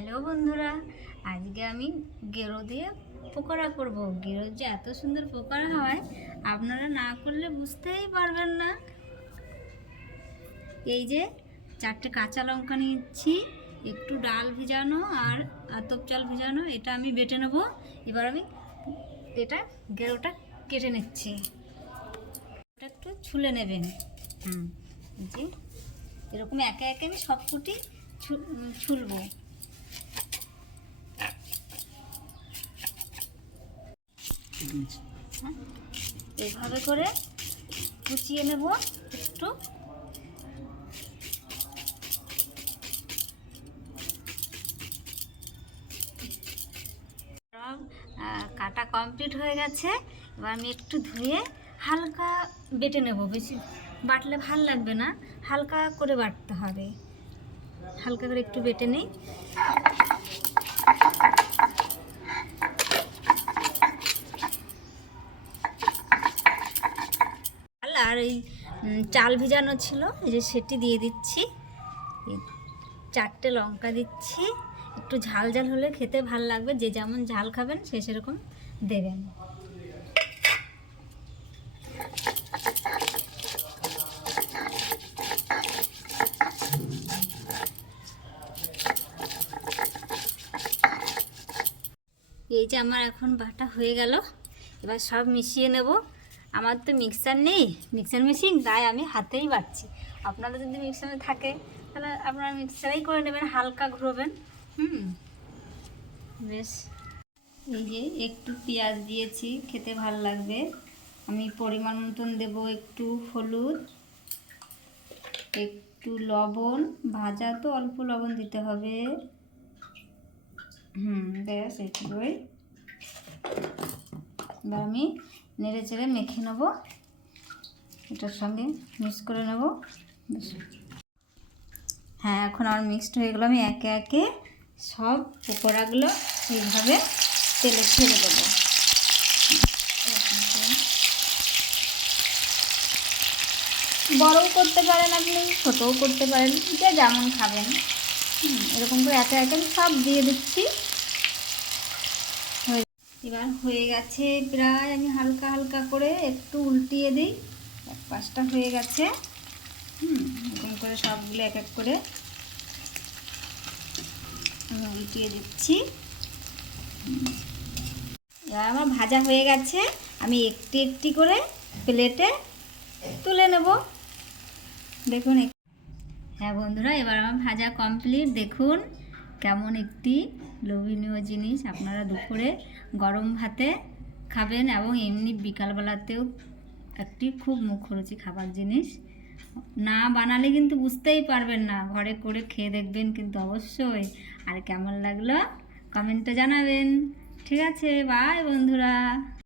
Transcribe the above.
Hello বন্ধুরা, আজকে আমি গেরো দিয়ে পকোড়া করব। গেরোর যে এত সুন্দর পকোড়া হয় আপনারা না করলে বুঝতেই পারবেন না। এই যে 4টে কাঁচা লঙ্কা নিচ্ছি, একটু ডাল ভিজানো আর আতপ চাল ভিজানো, এটা আমি বেটে নেব। এবার আমি এটা গেরোটা কেটে নিচ্ছি। এটা একটু ছুলে নেবেন। এই যে এরকম একে একে আমি সব কুটি ছুলবো। এইভাবে করে কুচিয়ে নেব একটু। কাটা কমপ্লিট হয়ে গেছে। এবার আমি একটু ধুয়ে হালকা বেটে নেব। বেশি বাটলে ভাল লাগবে না, হালকা করে বাটতে হবে। হালকা করে একটু বেটে নিই। আর এই চাল ভিজানো ছিল, এই যে সেটি দিয়ে দিচ্ছি। 4টে লঙ্কা দিচ্ছি। একটু ঝাল ঝাল হলে খেতে ভাল লাগবে, যে যেমন ঝাল খাবেন সে সেরকম দেবেন। এই যে আমার এখন বাটা হয়ে গেল। এবার সব মিশিয়ে নেব। আমার তো মিক্সার নেই, মিক্সার মেশিন, তাই আমি হাতেই বাটছি। আপনাদের যদি মিক্সার থাকে তাহলে আপনারা মিক্সারেই করে নেবেন, হালকা ঘুরবেন। বেশ। এই যে একটু পেঁয়াজ দিয়েছি, খেতে ভাল লাগবে। আমি পরিমাণ মতন দেব একটু হলুদ, একটু লবণ, ভাজা তো অল্প লবণ দিতে হবে। ব্যাস এইটুকুই। এবার আমি নেড়ে চেড়ে মেখে নেব, এটার সঙ্গে মিক্স করে নেব। হ্যাঁ, এখন আমার মিক্সড হয়ে গেল। আমি একে একে সব পকোড়াগুলো এইভাবে তেলে ছেড়ে দেবো। বড়ও করতে পারেন আপনি, ছোটও করতে পারেন, যে যেমন খাবেন। এরকম করে একে একে সব দিয়ে দিচ্ছি। এবার হয়ে গেছে প্রায়। আমি হালকা হালকা করে একটু উল্টিয়ে দিই। এক পাশটা হয়ে গেছে। এরকম করে সবগুলো এক এক করে উল্টিয়ে দিচ্ছি। এবার আমার ভাজা হয়ে গেছে। আমি একটি একটি করে প্লেটে তুলে নেব। দেখুন। হ্যাঁ বন্ধুরা, এবার আমার ভাজা কমপ্লিট। দেখুন কেমন একটি লোভনীয় জিনিস। আপনারা দুপুরে গরম ভাতে খাবেন এবং এমনি বিকালবেলাতেও একটি খুব মুখরোচি খাবার জিনিস। না বানালে কিন্তু বুঝতেই পারবেন না। ঘরে করে খেয়ে দেখবেন কিন্তু অবশ্যই। আর কেমন লাগলো কমেন্টে জানাবেন। ঠিক আছে, বাই বন্ধুরা।